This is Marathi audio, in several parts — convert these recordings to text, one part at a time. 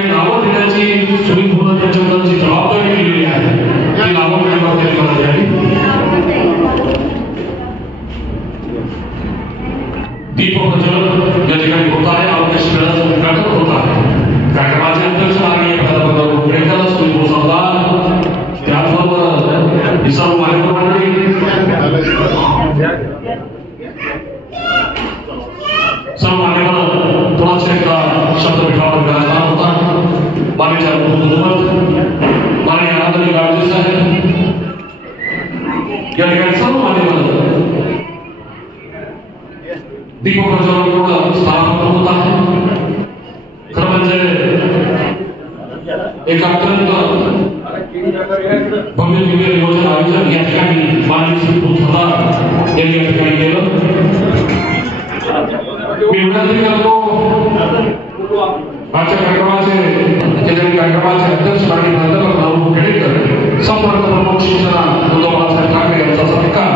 ठिकाणी नावं देण्याची सुनील भोर त्याच्याबद्दलची जबाबदारी दिलेली आहे. ती नावं देण्याबद्दल करत आहे. दीप प्रज्वलन या ठिकाणी होत आहे. अवकाश खेळाचं उद्घाटन होत आहे. कार्यक्रमाचे अध्यक्ष आदरणीय प्राध्यापक उमरेकर, सुनील भोर सरदार, त्याचबरोबर ही सर्व मान्यवर मंडळी, सर्व मान्यवर थोडासा एकदा शब्द मिठावर विराजमान होता. मान्य माननीय आदरणीय गाडगे साहेब या ठिकाणी सर्व मान्यवर दीप प्रज्वलन स्थापन होत आहे. खरं म्हणजे एक अत्यंत भव्य दिव्य नियोजन आयोजन या ठिकाणी माननीय श्री भूत सरदार यांनी या ठिकाणी केलं. मी विनंती करतो आजच्या कार्यक्रमाचे अध्यक्ष आणि प्राध्यापक राहुल खेडेकर, संपर्क प्रमुख शिवसेना उद्धव बाळासाहेब ठाकरे यांचा सत्कार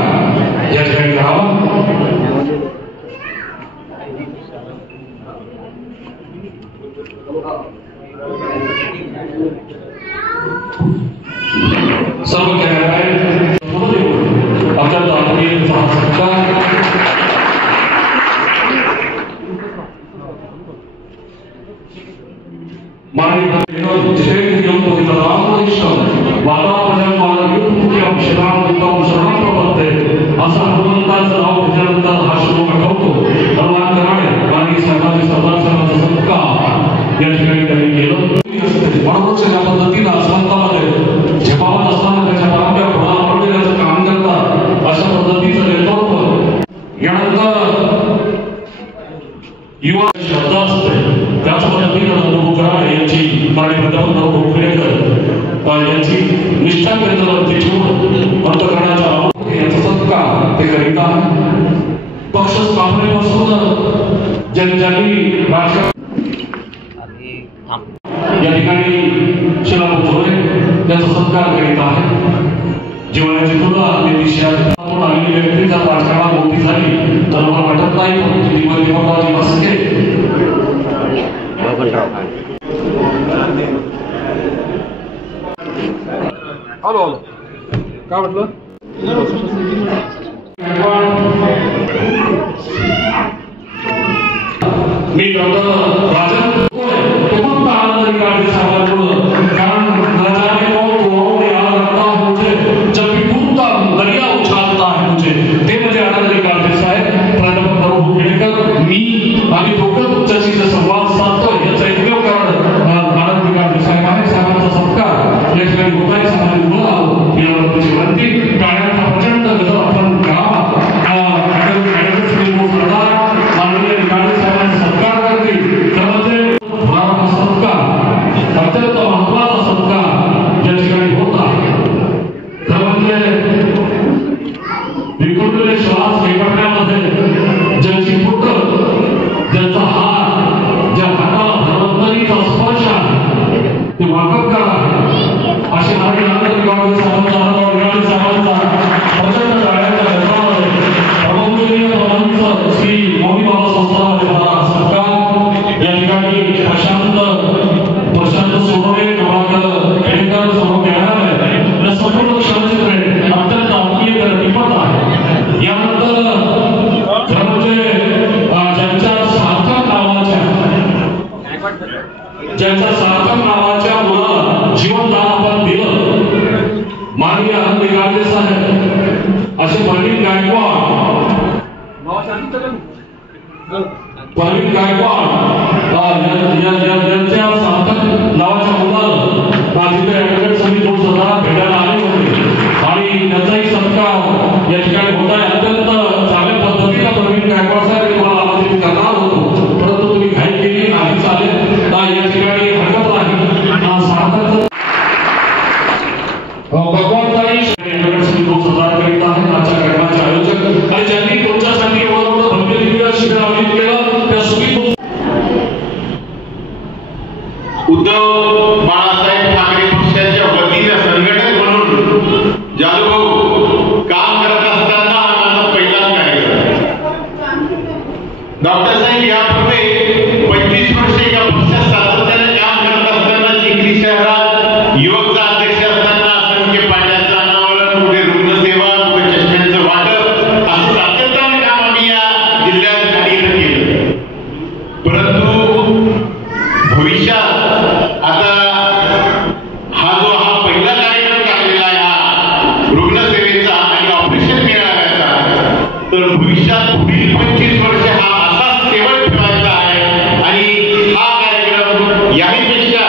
या ठिकाणी करावा. सर्व कॅमेरामॅन अत्यंत आदरणीय सत्कार. असा भगवंताचं नाव घेतल्यानंतर हा श्लोक आठवतो. भगवान कराडे माननीय साहेबांचे सरदार साहेबांचा सत्कार या ठिकाणी त्यांनी केलं. म्हणूनच ज्या पद्धतीनं आसमंतामध्ये झेपावत असताना त्याच्या पारंब्या कोणाला पडलेल्याचं काम करतात अशा पद्धतीचं नेतृत्व यानंतर युवा श्रद्धा असते. त्याच पद्धतीनं नंदू कराडे यांची माननीय प्राध्यापक राहुल खेडेकर यांची निष्ठा केंद्रावरती ठेवून अंतकरणाच्या याचा सत्कार ते करीत आहे. पक्ष स्थापनेपासून ज्यांनी राजकारण या ठिकाणी शिलापूर झोळे त्याचा सत्कार करीत आहे. जीवनाची तुला आलेली व्यक्ती जर राजकारणात मोठी झाली तर मला वाटत नाही परंतु ती मध्ये महत्वाची असते. हॅलो हॅलो काय म्हटलं? मी राजन तुमचा आनंद गाड़ी साहबांकडून कारण नजारे को याद रखता हूं मुझे जब भी डूबता दरिया उछालता है मुझे ते म्हणजे आनंद गाड़ी साहेब प्राध्यापक राहुल खेडेकर मी आणि दोघं चर्चेचा संवाद साधतो याचा एकमेव कारण आनंद गाड़ी साहेब आहे. साहेबांचा सत्कार या ठिकाणी होत आहे. साहेबांनी बोलावं याबद्दलची विनंती. टाळ्यांचा प्रचंड गजर आपण करावा. अत्यंत महत्वाचा सत्कार या ठिकाणी होत आहे. विखुरलेले श्वास एकटण्यामध्ये ज्यांची फुट ज्यांचा हात ज्या हाताला धर्मंतरीचा स्पर्श आहे ते वाकप करा. असे मागे आनंद गावडे साहेबांचा प्रचंड गाड्यांच्या गजरामध्ये प्रभूजनीय प्रधानचं श्री मौनी बाबा संस्थानामध्ये मला सत्कार या ठिकाणी प्रशांत सोनवणे नवाकर खेडेकर सर्व कॅमेरामॅन या संपूर्ण क्षणचित्रे अत्यंत आत्मीय टिपत आहे. यानंतर म्हणजे ज्यांच्या सार्थक नावाच्या मुलाला जीवनदान आपण दिलं माननीय आनंद गाडगे साहेब असे प्रवीण गायकवाड यांच्या सार्थक नावाच्या मुलाला तिथे ऍडव्होकेट समिती भूत सरदार भेटायला आले होते आणि त्याचाही सत्कार या ठिकाणी होत आहे. अत्यंत चांगल्या पद्धतीने प्रवीण गायकवाड साहेब तुम्हाला आमंत्रित करणार होतो परंतु तुम्ही घाई केली नाही चालेल या ठिकाणी हरकत नाही. सार्थक भगवंताई ऍडव्होकेट समिती भूत सरदार करीत आहेत आजच्या कार्यक्रमाचे आयोजक आणि ज्यांनी तुमच्यासाठी एवढं मोठं भव्य दिव्य शिबिर आयोजित केलं त्या सुमित उद्धव बाळासाहेब ठाकरे पक्षाच्या वतीने संघटक म्हणून जालूभाऊ काम करत असताना माझा पहिलाच कार्यक्रम. डॉक्टर साहेब यापूर्वी 25 वर्ष या पक्षात सातत्याने काम करत भविष्यात आता हा पहिला कार्यक्रम टाकलेला आहे रुग्णसेवेचा आणि ऑपरेशन मेळाव्याचा, तर भविष्यात पुढील 25 वर्ष हा असाच केवळ ठेवायचा आहे आणि हा कार्यक्रम याहीपेक्षा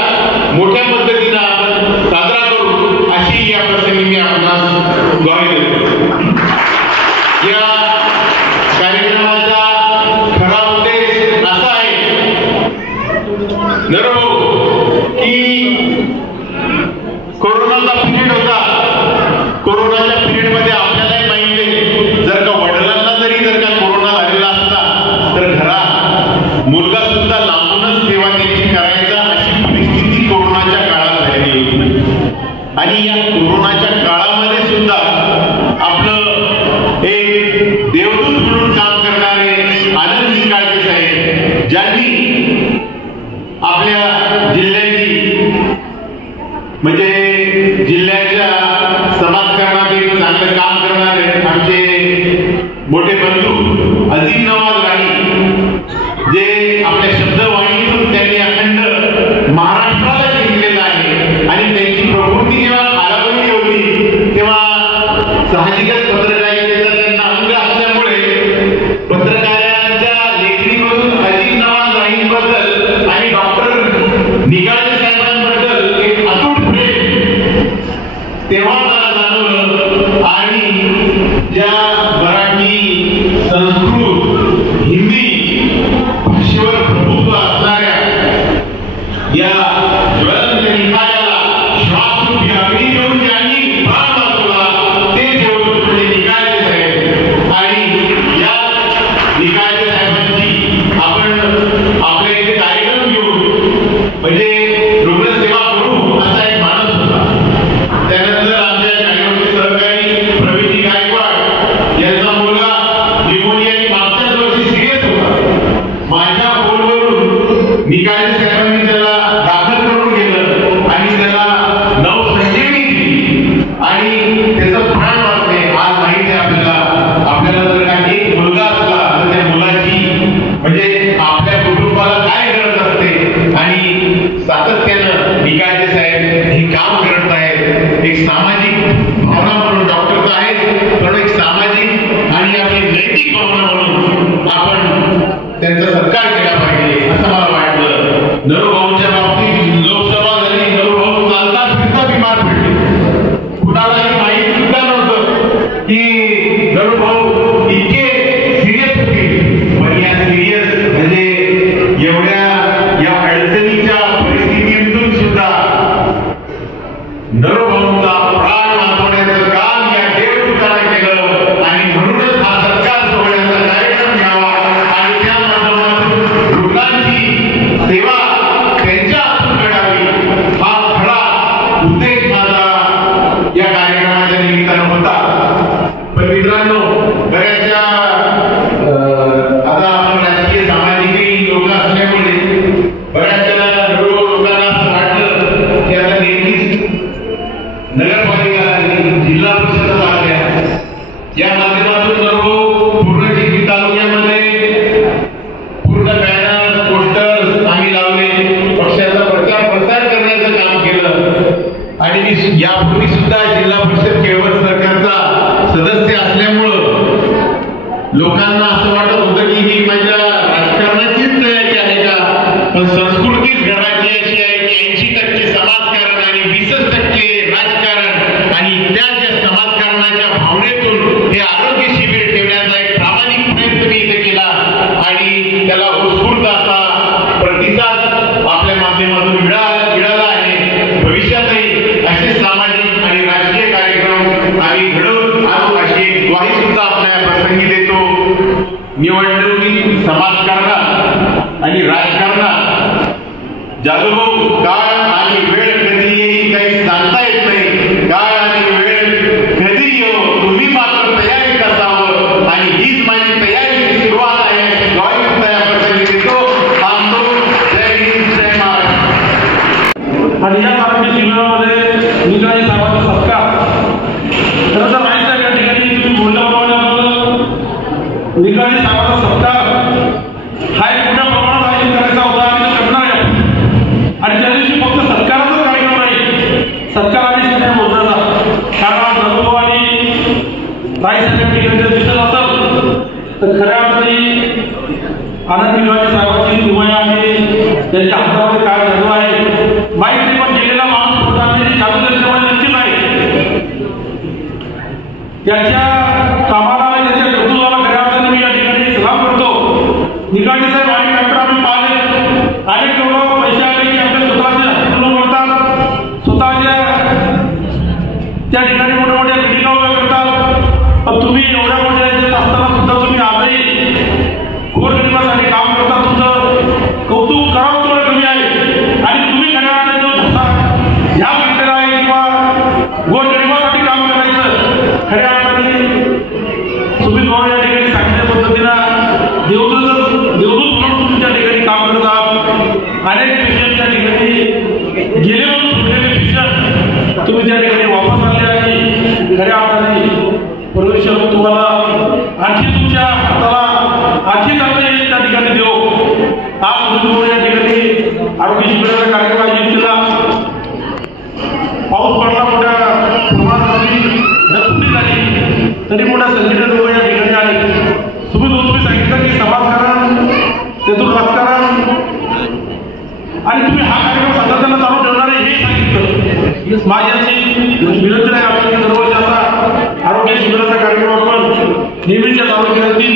मोठ्या पद्धतीने आपण साजरा करू अशी या प्रसंगी मी आपणास ग्वाही देतो. या कार्यक्रमाचा खरा उद्देश असा आहे की कोरोनाचा पिरियड होता. कोरोनाच्या पिरियड मध्ये आपल्यालाही माहिती आहे, जर का वडिलांना जर का कोरोना झालेला असता तर घरात मुलगा सुद्धा लांबूनच सेवा त्यांची करायचा अशी परिस्थिती कोरोनाच्या काळात झालेली होती. आणि या कोरोनाच्या काळामध्ये सुद्धा आपलं एक देवदूत म्हणून काम करणारे आनंद निकाळजे साहेब, ज्यांनी आपल्या जिल्ह्याची म्हणजे जिल्ह्याच्या समाजकारणात एक चांगलं काम करणारे आमचे मोठे बंधू अजीम नवाज राणी, जे आपल्या शब्दवाणीतून त्यांनी अखंड महाराष्ट्राला जिंकलेला आहे. आणि त्यांची प्रवृत्ती जेव्हा खालावली होती तेव्हा साहजिकच पत्रकारितेचा त्यांना अंग असल्यामुळे पत्रकारांच्या लेखणीमधून अजीम नवाज राणींबद्दल आणि डॉक्टर निकाळजे साहेबांबद्दल एक अतूट प्रेम तेव्हा मला जाणवलं. आणि ज्या मराठी, संस्कृत, हिंदी भाषेवर प्रभुत्व असणाऱ्या या ज्वलंत निकाळाला श्वासरूपी अग्नी देऊन ज्यांनी प्राण वाचवला ते देवदूत म्हणजे निकाळजे साहेब. आणि या निकाळजे साहेबांची आपण आपल्या इथे कार्यक्रम घेऊन म्हणजे रुग्णसेवा करू असा एक मानस होता. त्यानंतर आमच्या शाळेवरचे सहकारी प्रवीणजी गायकवाड यांचा मुलगा निमोनियाने मागच्याच वर्षी सिरियस होता. माझ्या फोनवरून निकाळजे साहेबांनी त्याला दाखल करून गेलं आणि त्याला नवसंजीवनी दिली आणि त्याचं प्राण वाचले. आज माहिती आहे आपल्याला जर का एक मुलगा असला तर त्या मुलाची म्हणजे आपल्या कुटुंबाला काय गरज असते. आणि सातत्यानं निकाळजे साहेब हे काम करत आहेत. एक सामाजिक भावना म्हणून डॉक्टर तर आहेत, पण एक सामाजिक आणि आपली नैतिक भावना म्हणून आपण त्यांचा सत्कार केला पाहिजे असं मला वाटलं. नरूभाऊच्या बाबतीत लोकसभा झाली, नरूभाऊ चालता फिरता बिमार पडले. कुणालाही माहिती सुद्धा नव्हतं की नरूभाऊ इतके सिरियस होते. पण या सिरियस म्हणजे एवढ्या या अडचणीच्या परिस्थितीतून सुद्धा नरूभाऊंचा प्राण वाचवण्याचं काम या देवदूताने केलं. आणि म्हणूनच हा सत्कार सोहळ्याचा कार्यक्रम घ्यावा आणि त्या माध्यमातून रुग्णांची सेवा त्यांच्या हातून घडावी हा खरा उद्देश माझा या कार्यक्रमाच्या निमित्तानं होता. पण मित्रांनो, बऱ्याचशा आता आपण राजकीय सामाजिक लोक असल्यामुळे बऱ्याचशा लोकांना असं वाटलं की आता नेहमीच नगरपालिका जिल्हा परिषद आल्या या माध्यमातून पूर्ण जिल्हा तालुक्यामध्ये पूर्ण बॅनर, पोस्टर्स आम्ही लावले, पक्षाचा प्रचार करण्याचं काम केलं. आणि मी यापूर्वी सुद्धा जिल्हा परिषद केळवद सरकारचा सदस्य असल्यामुळं लोकांना असं वाटत होतं की ही माझ्या राजकारणाचीच तयारी आहे का. पण संस्कृतीच घडायची अशी आहे की 80% समाजकारण आणि 20% राजकारण. आणि त्या ज्या समाजकारणाच्या भावनेतून हे आरोग्य शिबिर ठेवण्याचा एक प्रामाणिक प्रयत्न मी इथे केला आणि त्याला उत्स्फूर्त असा प्रतिसाद आपल्या माध्यमातून मिळाला आहे. भविष्यातही असे सामाजिक आणि राजकीय कार्यक्रम आम्ही घडवून आणू अशी एक ग्वाही सुद्धा आपल्या प्रसंगी देतो. निवडणुकीत, समाजकारणात आणि राजकारणात जादूभाऊ काळ आणि वेळ कधी येईल काही सांगता येत नाही. काळ आणि वेळ कधी येऊ, तुम्ही मात्र तयारीत असावं आणि हीच माझी तयारीची सुरुवात आहे अशी ग्वाही सुद्धा या प्रसंगी देतो. थांबतो. जय हिंद, जय महाराष्ट्र. आणि या आरोग्य शिबिरामध्ये निकाळजे साहेबांचा सत्कार खरं तर माहिती आहे. या ठिकाणी तुम्ही बोलल्याप्रमाणे निकाळजे साहेबांचा सत्कार हा एक मोठ्या प्रमाणात आयोजित करायचा होता आणि करणार आहे. माझी अशी विनंती आहे आपल्या दरवर्षी आता आरोग्य शिबिराचा कार्यक्रम आपण नेहमीच्या तालुक्यातील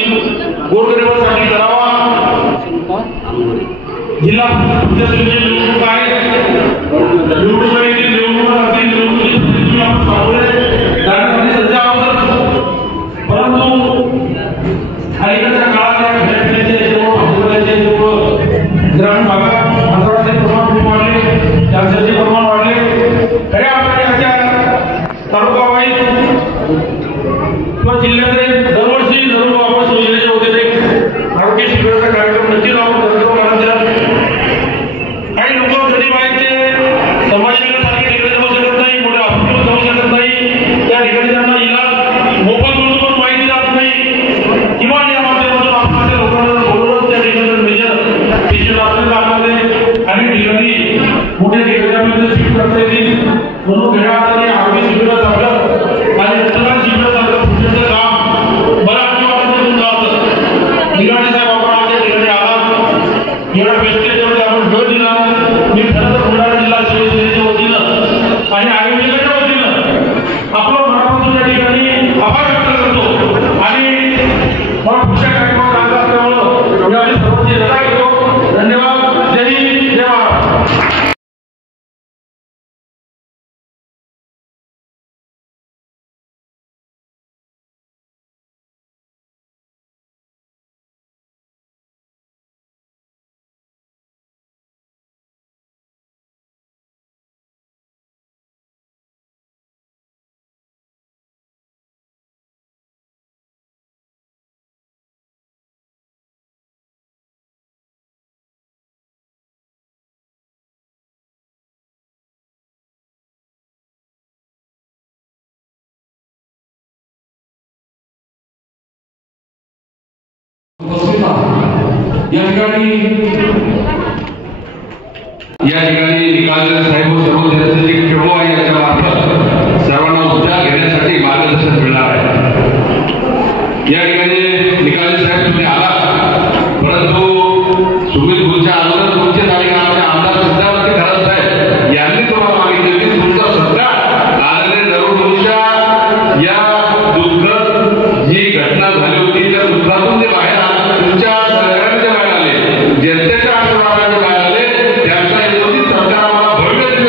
गोरगरिबांसाठी करावा. जिल्हा परिषदेची निवडणूक आहे, निवडणूक आपण सामोरे जाण्यासाठी सज्ज आहोत. परंतु अलीकडच्या काळात ग्रामीण भागात अंतराचे प्रमाण खूप वाढले, कॅन्सरचे प्रमाण वाढले. खऱ्या अर्थाने तालुका वाईज किंवा जिल्ह्यातील दरवर्षी जरूर वापस योजनेचे होते ते आरोग्य शिबिराचा कार्यक्रम नक्कीच आपण काही लोक गरीब आहेत ते समाजसेवेसाठी ठिकाणी जाऊ शकत नाही, मोठ्या हॉस्पिटल जाऊ शकत नाही, त्या ठिकाणी त्यांना इलाज मोफत म्हणून पण माहिती जात नाही. किमान या माध्यमातून आपण अशा लोकांना बोलवून त्या ठिकाणी मेजर पेशंट आपल्याला आपल्याला अनेक ठिकाणी मोठ्या ठिकाणी आपल्याला शिफ्ट करता येतील. म्हणून खऱ्या अर्थाने आरोग्य शिबिरात आपलं आणि रक्तदान शिबिरात आपलं पुढचं काम बऱ्याच वाटून जातं. निगाडे साहेब आपण आपल्या ठिकाणी आलात, एवढा व्यस्ततेमध्ये आपण वेळ दिला. मी खरं तर बुलढाणा जिल्हा शिवसेनेच्या वतीनं आणि आयोजकाच्या वतीनं आपलं मनापासून या ठिकाणी आभार व्यक्त करतो आणि मला पुढच्या कार्यक्रमात जायचं असल्यामुळं मी आम्ही सर्वांची रजा घेतो. धन्यवाद. जय हिंद, जय महाराष्ट्र. या ठिकाणी निकाल साहेब सर्व जनतेचे खेळो आहे, याच्या मार्फत सर्वांना उद्या घेण्यासाठी मार्गदर्शन मिळणार आहे. या ठिकाणी निकाल साहेब तुम्ही आला, परंतु सुमित गुलच्या अगोदर तुमचे तारीख आमच्या आमदार सध्यावरती खरंच साहेब यांनी तुम्हाला मागितले की तुमचा सध्या आदरणीय नरुडच्या या दुःखद जी घटना झाली होती त्या दुःखातून जे बाहेर आले, तुमच्या सगळ्यांचे बाहेर आले, जनतेच्या आशीर्वादाने बाहेर आले, त्यांचा सरकार आम्हाला भव्य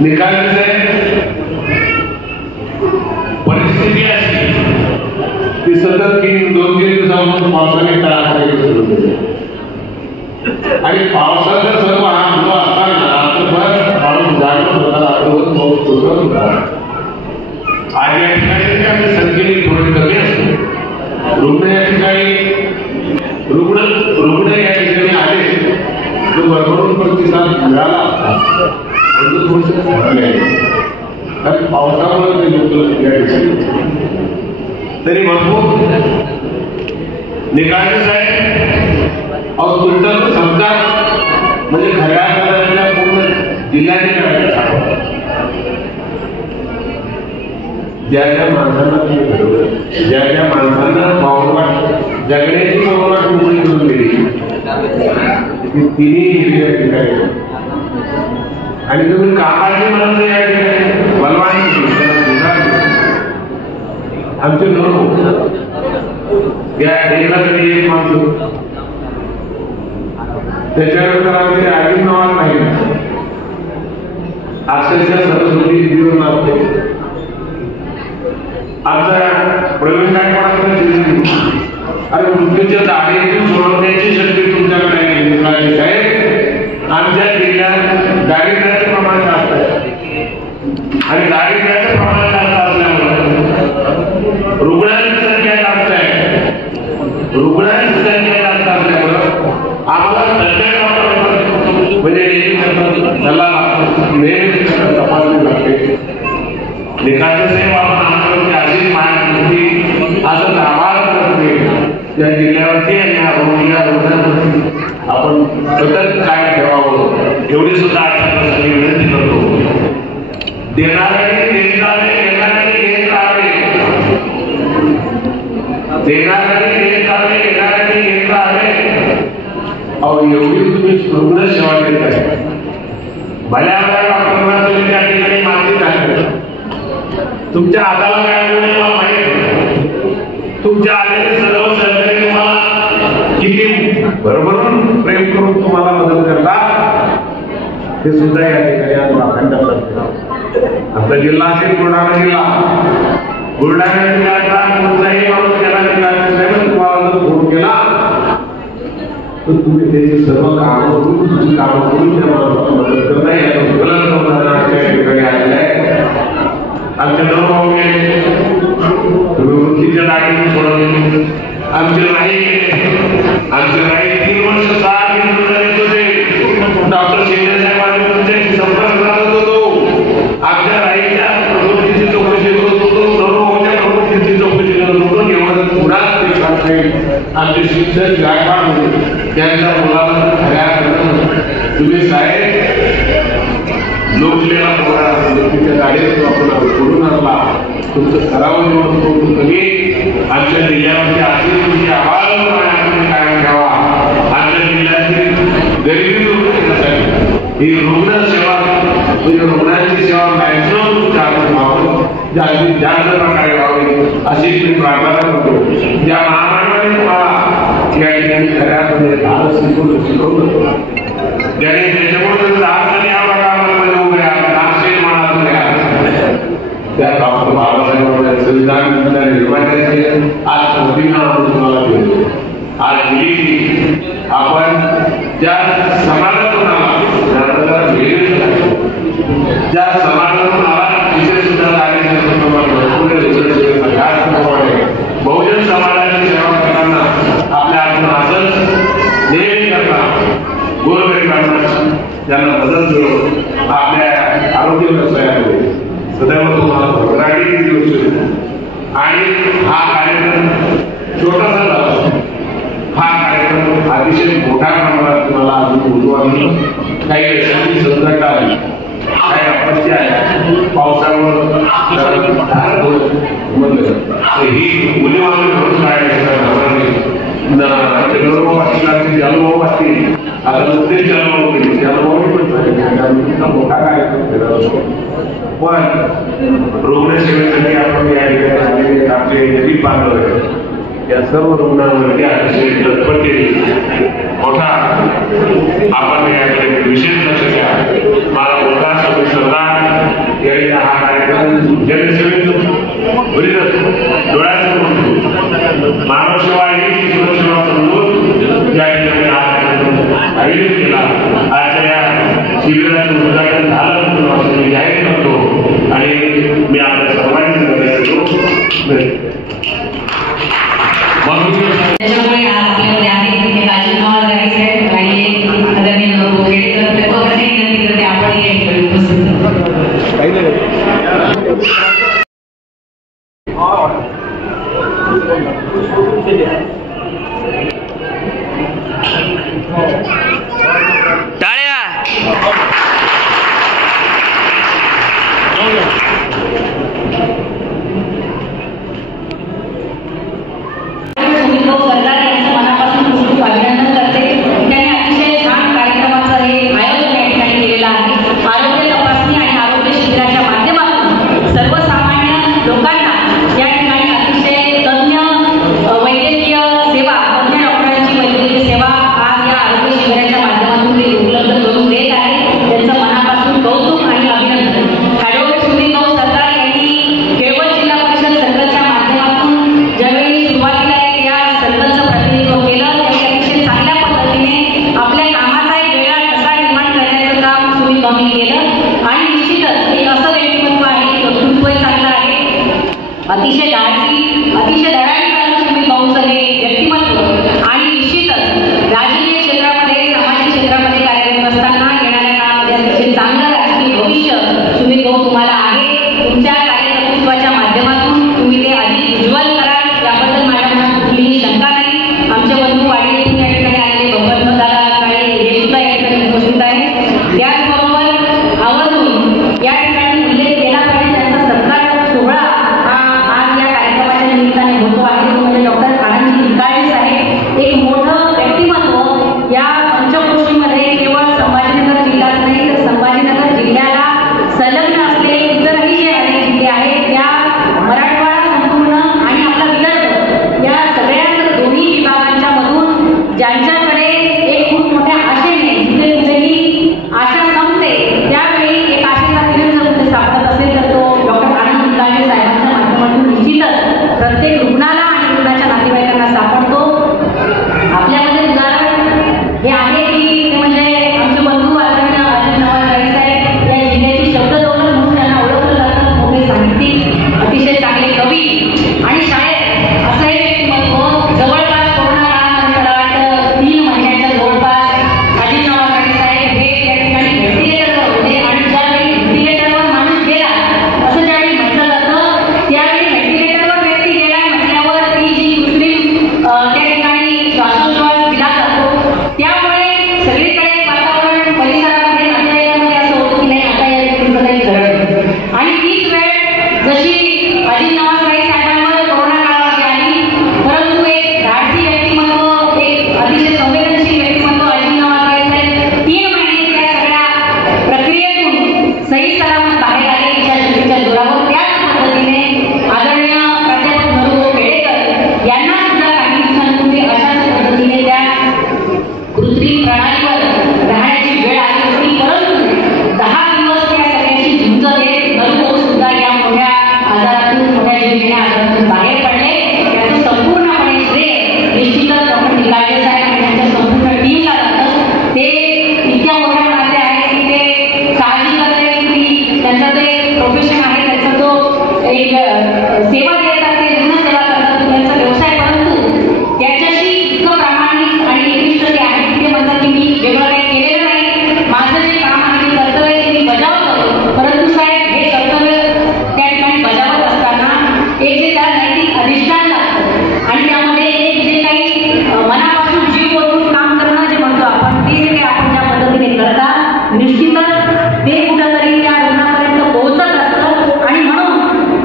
निकालाचं आहे परिस्थिती अशी की सतत 2-3 दिवसांपासून पावसाने तळाखाली सुरू केले आणि पावसाचा सर्व हा अनुभव असताना रात्रभर पाऊस जाणवत होता, रात्रभर पाऊस कोसळत होता. आज या ठिकाणी संख्येने थोडी कमी असते. रुग्ण या ठिकाणी रुग्ण या ठिकाणी आले तो भरभरून प्रतिसाद मिळाला असता कारण पावसामुळे ते लोक या ठिकाणी तरी भरपूर निकालच आहे. अहो तुमचा सरकार म्हणजे खऱ्या अर्थाने पूर्ण जिल्ह्याने करायचं ज्या माणसांना तुम्ही ठरवलं, ज्या माणसांना पावसाळ्यात जगण्याची पावसाळ्यात मोकळी करून दिली तिन्ही हिरव्या ठिकाणी आणि तुम्ही कामाची माणसं या ठिकाणी बलवान आमचे लोक या एकदा तरी एक माणसं त्याच्यानंतर आमचे आधी नावात नाही अक्षरशः सरस्वती जीवन लागते. आता प्रवीण गायकवाड अरे मृत्यूच्या दाढीतून सोडवण्याची शक्ती तुमच्याकडे आहे. आमच्या जिल्ह्यात दारिद्र्याचं प्रमाण जास्त आहे आणि दारिद्र्याचं प्रमाण जास्त असल्यामुळे रुग्णांची संख्या जास्त आहे. रुग्णांची संख्या जास्त असल्यामुळं आम्हाला म्हणजे त्याला नेहमी तपासणी लागते. निकालचं सेवा आपण अशीच माहिती असं आभार करते या जिल्ह्यावरती आणि या रुग्णांवरती आपण सतत काय ठेवावं एवढी सुद्धा आठवण विनंती करतो. देणारे देत राहावे, घेणारे घेत राहावे, देणारे देत राहावे, घेणारे घेत राहावे. अहो एवढी तुम्ही रुग्ण सेवा देत आहे. भल्या डॉक्टरांना तुम्ही त्या ठिकाणी मागणी टाकली. तुमच्या हाताला काय मिळेल माहिती. तुमच्या आलेले सर्व सहकारी तुम्हाला किती भरभरून प्रेम करून तुम्हाला मदत करतात ते सुद्धा या ठिकाणी अखंड आपला जिल्हा असेल बुलढाणा जिल्हा. बुलढाणा जिल्ह्याचा कोणताही माणूस त्याला तुम्हाला जर फोन केला तर तुम्ही त्याची सर्व कामं करून त्या माणसाला मदत करता याचं गलत उदाहरण त्या ठिकाणी आलेलं आहे. आमच्या नवभाऊ गेले तुम्ही वृत्तीच्या दाढीतून सोडवले. आमचे राही 3 वर्ष 6 दिवस होते. डॉक्टर शिंदे साहेबांनी तुमच्याशी संपर्क साधत होतो. आमच्या राहीच्या प्रकृतीची चौकशी करत होतो. नवभाऊच्या प्रकृतीची चौकशी करत होतो. एवढं पुढाच ते सांगता आमचे शिक्षक गायकवाड त्यांच्या मुलाला खऱ्या तुम्ही साहेब लोकलेला पोरा लोकीच्या गाडीत आपण सोडून आणला. तुमचं सराव निवडून कमी आमच्या जिल्ह्यामध्ये अशी तुमची आवाज कायम ठेवा. आमच्या जिल्ह्यातील गरिबी दूर करण्यासाठी ही रुग्ण सेवा म्हणजे रुग्णांची सेवा मॅक्सिमम तुमच्या हातात व्हावं, जास्तीत जास्त प्रकारे व्हावी अशी मी प्रार्थना करतो. ज्या महामार्गाने तुम्हाला या ठिकाणी खऱ्या शिकवलं ज्याने त्याच्यामुळे या प्रकारामध्ये उभे नागशेल म्हणा त्या डॉक्टर बाबासाहेब संविधान निर्मात्याचे आज प्रतिमा तुम्हाला घेतो. आज आपण ज्या समाजातून आला ज्या समाजातून आला तिथे सुद्धा बहुजन समाजाची सेवा करताना आपल्या आपण असंच नेहमी करता गोरगरिबांना ज्यांना मदत मिळवून आपल्या आरोग्य व्यवसायामध्ये सदैव तुम्हाला भरभराटी देऊ शकतो. आणि हा कार्यक्रम छोटासा झाला. हा कार्यक्रम अतिशय मोठ्या प्रमाणात तुम्हाला अजून उजवावी. काही यशाची संकट आली, काही अपत्य आहे, पावसामुळे ही मुली मागणी म्हणून काय अनुभव असतील आता नुकतेच जन्म केली त्याला मोठा कार्यक्रम पण रुग्णसेवेसाठी आपण या ठिकाणी आपले गरीब बांधव आहे या सर्व रुग्णांवरती अतिशय तत्पर केली. मोठा आपण याकडे विशेष लक्ष द्या. मला मुलगा सरदार त्याच्यामुळे आपल्याकडे आहे हे राजीनामा करायचं आहे आणि आदरणीय खेडेकर प्रकल्पाने विनंती करते आपण या ठिकाणी अतिशय धडाडी सुमित भाऊंचं हे व्यक्तिमत्व आणि निश्चितच राजकीय क्षेत्रामध्ये सामाजिक क्षेत्रामध्ये कार्यरत असताना येणाऱ्या काळामध्ये अतिशय चांगलं राजकीय भविष्य सुमित भाऊ तुम्हाला आहे. तुमच्या कार्यकर्तृत्वाच्या माध्यमातून तुम्ही ते अधिक उज्ज्वल कराल याबद्दल माझ्या मनात कुठलीही शंका नाही. आमचे बंधू वाडी येथून या ठिकाणी आलेले भगवंत दादा काळे हे सुद्धा या ठिकाणी उपस्थित आहेत. त्याचबरोबर आवर्जून या ठिकाणी उल्लेख केला पाहिजे त्यांचा सत्कार सोहळा होतो आहे तो म्हणजे डॉक्टर आनंदजी निकाळे साहेब. एक मोठं व्यक्तिमत्व या पंचक्रोशीमध्ये केवळ संभाजीनगर जिल्ह्यात नाही तर संभाजीनगर जिल्ह्याला संलग्न असलेले इतरही जे अनेक जिल्हे आहेत त्या मराठवाडा संपूर्ण आणि आपला विदर्भ या सगळ्या दोन्ही विभागांच्या मधून ज्यांच्याकडे एक खूप मोठ्या आशेने जिथे कुठेही आशा संपते त्यावेळी एक आशेचा किरण जर कुठे सापडत असेल तर तो डॉक्टर आनंद निकाळे साहेबांच्या माध्यमातून निश्चितच प्रत्येक रुग्णाला आणि रुग्णाच्या नातेवाईकांना सापडतो. आपल्यामध्ये उदाहरण हे आहे की ते म्हणजे आमचे बंधू आदरणीय अजय नवाल साहेब या जिल्ह्याची शब्ददौलत म्हणून त्यांना ओळखलं जातं. मोठे साहित्यिक अतिशय चांगले कवी आणि शाळेत असं हे व्यक्तिमत्व जवळपास कोरोना काळामध्ये मला वाटतं 3 महिन्याच्या जवळपास अजय नवाल साहेब हे या ठिकाणी व्हेंटिलेटरवर होते आणि ज्यावेळी व्हेंटिलेटरवर माणूस गेला असं ज्यावेळी म्हटलं जातं त्यावेळी व्हेंटिलेटरवर व्यक्ती गेला म्हटल्यावर ती जी कृत्रिम त्या ठिकाणी श्वासोच्छ्वास दिला जातो त्यामुळे सगळीकडे वातावरण परिसरामध्ये नातेवाईकांमध्ये असं होतं की नाही आता या व्यक्तीचं काही घडत आणि तीच वेळ जशी अजित नवाल साहेबांवर कोरोना काळामध्ये आली परंतु एक धाडसी व्यक्तिमत्व एक अतिशय संवेदनशील व्यक्तिमत्व अजित नवाल साहेब 3 महिने त्या सगळ्या प्रक्रियेतून सही सलामत बाहेर आले इच्छाशक्तीच्या जोरावर. त्याच पद्धतीने आदरणीय प्राध्यापक नरू खेडेकर यांना सुद्धा काही दिवसांपूर्वी अशाच पद्धतीने त्या कृत्रिम प्रणालीवर राहण्याची वेळ आली होती परंतु 10 दिवस त्या सगळ्याची झुंज देत नरू सुद्धा या मोठ्या आजारातून मोठ्या जीवघेण्या आजारातून बाहेर पडले. त्याचं संपूर्णपणे श्रेय निश्चितच डॉक्टर निकाळे साहेब आणि त्यांच्या संपूर्ण टीमला जातं. ते इतक्या मोठ्या मनाचे आहेत की ते काळजी करते की त्यांचं ते प्रोफेशन आहे त्यांचा तो एक सेवा देतात ते रुग्णसेवा करतात त्यांचा व्यवसाय परंतु त्याच्याशी इतकं प्रामाणिक आणि एकनिष्ठ ते आहे की ते म्हणतात की मी वेगळं काही केलेलं नाही माझं जे काम आहे ते कर्तव्य ते मी बजावतो. परंतु साहेब हे कर्तव्य त्या ठिकाणी बजावत असताना एक जे त्याला नैतिक अधिष्ठान लागतं आणि त्यामध्ये एक जे काही मनापासून जीव ओतून काम करणं जे म्हणतो आपण ते जे काही आपण ज्या पद्धतीने करता निश्चितच ते कुठंतरी त्या रुग्णापर्यंत पोहोचत असतं आणि म्हणून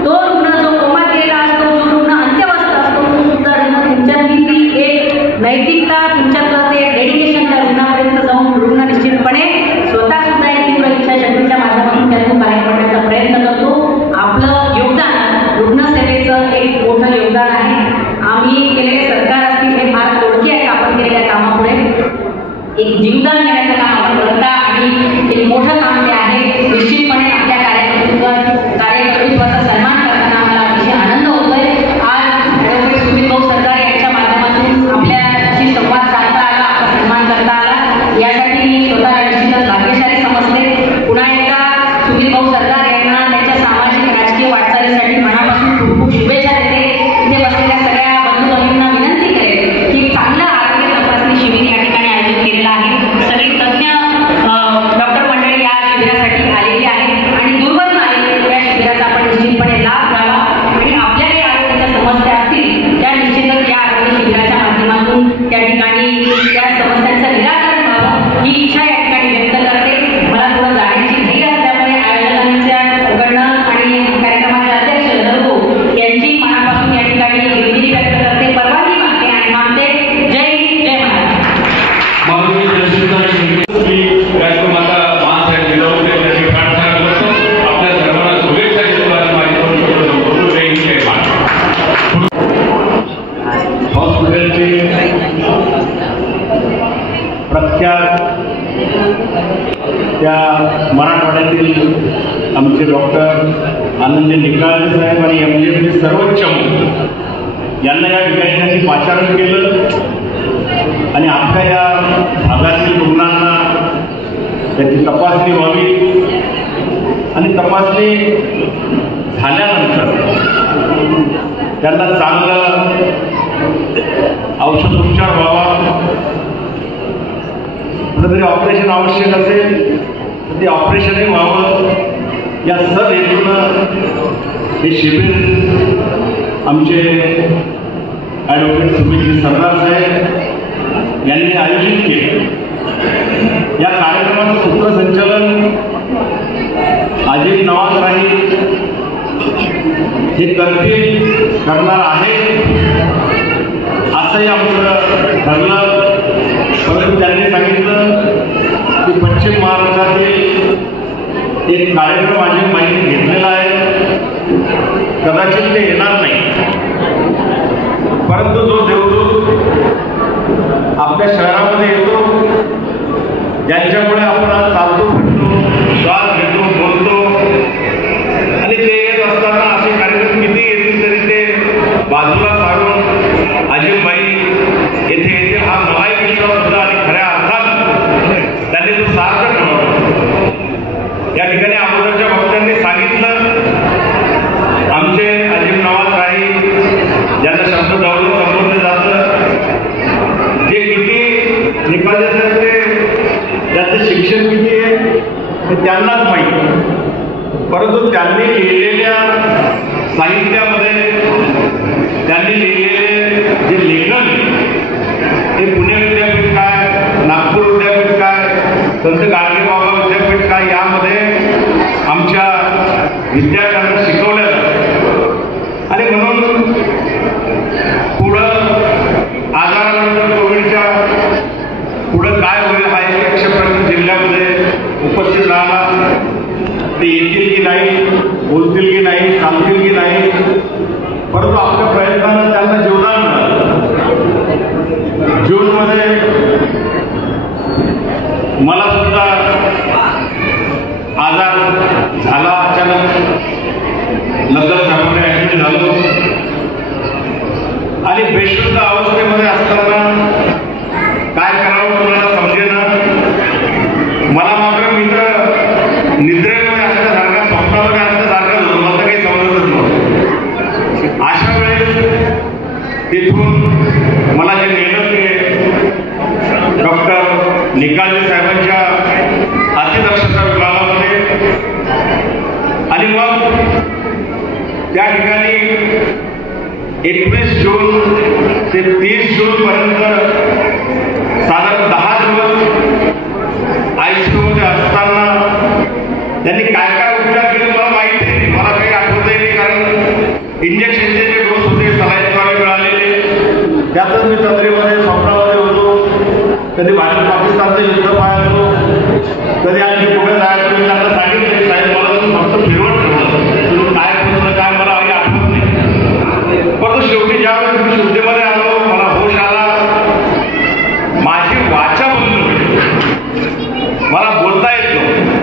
तो रुग्ण जो कोमात गेलेला असतो जो रुग्ण अंत्यवस्थ असतो तो सुद्धा रुग्ण तुमच्यातली ती एक नैतिकता तुमच्यातलं ते डेडिकेशन त्या रुग्णापर्यंत जाऊन रुग्ण निश्चितपणे स्वतः सुद्धा एक तीव्र इच्छाशक्तीच्या माध्यमातून त्यातून बाहेर पडण्याचा प्रयत्न करतो. आपलं योगदान रुग्णसेवेचं एक मोठं योगदान आहे. आम्ही केलेले सत्कार असतील हे फार थोडके आहेत आपण केलेल्या कामापुढे. एक जीवदान देण्याचं काम आपण करता आणि एक मोठं काम ते आहे. निश्चितपणे आपल्या कार्यकर्तृत्वाचा सन्मान करताना आम्हाला अतिशय आनंद होतोय. आज सुमित भाऊ सरकार यांच्या माध्यमातून आपल्याशी संवाद साधता आला आपला सन्मान करता आला यासाठी मी स्वतःला निश्चितच भाग्यशाली समजते. पुन्हा एकदा सुमित भाऊ सरकार यांना त्यांच्या सामाजिक राजकीय वाटचालीसाठी मनापासून खूप खूप शुभेच्छा देते. प्रख्यात त्या मराठवाड्यातील आमचे डॉक्टर आनंद निकाळजे साहेब आणि MD सर्वोच्च यांना या ठिकाणी त्यांनी पाचारण केलं आणि आपल्या या भागातील रुग्णांना त्याची तपासणी व्हावी आणि तपासणी झाल्यानंतर त्यांना चांगलं औषधोपचार व्हावा. कुठेतरी ऑपरेशन आवश्यक असेल तर ते ऑपरेशनही व्हावं या सहेतूनं हे शिबिर आमचे ॲडव्होकेट सुमितजी सरदार साहेब यांनी आयोजित केले. या कार्यक्रमाचं सूत्रसंचालन अजित नवाज राही हे करणार आहे असंही आमचं ठरलं. परंतु त्यांनी सांगितलं की पश्चिम महाराष्ट्रातील एक कार्यक्रम माझी माहिती घेतलेला आहे, कदाचित ते येणार नाही. परंतु जो देवदूत आपल्या शहरामध्ये येतो, ज्यांच्यामुळे आपण आज चालतो, फिरतो, श्वास घेतो, बोलतो आणि ते येत असताना असे कार्यक्रम किती येतील तरी ते बाजूला सारून अजिमबाई येथे येते हा मलाही विश्वास होता आणि खऱ्या अर्थात त्यांनी तो सार्थ ठरवला. या ठिकाणी अगोदरच्या वक्त्यांनी सांगितलं, आमचे अजिम नवाज राही ज्यांना शब्द डावलून संबोधलं जातं, जे किती निकाले त्याचं शिक्षण किती आहे हे त्यांनाच माहिती. परंतु त्यांनी लिहिलेल्या साहित्यामध्ये त्यांनी लिहिलेले जे लेखन ते पुणे विद्यापीठ काय, नागपूर विद्यापीठ काय, संत गाडगे बाबा विद्यापीठ काय यामध्ये आमच्या विद्यार्थ्यांना शिकवलं जातं. आणि म्हणून पुढं आजारानंतर कोविडच्या पुढं काय होईल हा एक लक्षप्रश्न जिल्ह्यामध्ये उपस्थित राहणार. ते येतील की नाही, बोलतील की नाही, चालतील की नाही, परंतु आपल्या प्रयत्नानं त्यांना जीवदान मिळालं. जूनमध्ये मला सुद्धा आजार झाला, अचानक नगर ठाकरे ऍडमिट झालो आणि बेशुद्ध अवस्थेमध्ये असताना काय करावं तुम्हाला समजेना. मला मात्र मित्र निद्रेमध्ये असल्यासारखा, स्वप्नामध्ये असल्यासारखा मला तर काही समजतच नव्हतं. अशा वेळेस तिथून मला जे नेलं ते डॉक्टर निकाळजे साहेबांच्या अतिदक्षता विभागामध्ये आणि मग त्या ठिकाणी 21 जून ते 30 जून पर्यंत साधारण 10 दिवस ICU मध्ये असताना त्यांनी काय काय उपचार केले मला माहिती नाही, मला काही आठवतही नाही. कारण इंजेक्शनचे जे डोस होते सलाईनद्वारे मिळालेले, त्यातच मी तंद्रीमध्ये स्वप्नामध्ये होतो. कधी भारत पाकिस्तानचं युद्ध पाहायचो, कधी आणखी पुढे जायचो. मी त्यांना सांगितले, साहेब मला फक्त फिरवत ठेवलं, तुम्ही काय बोललं काय मला काही आठवत नाही. परंतु शेवटी ज्यावेळेस मी शुद्धीमध्ये आलो, मला होश आला, माझी वाचा बंद होती, मला बोलता येत नव्हतं.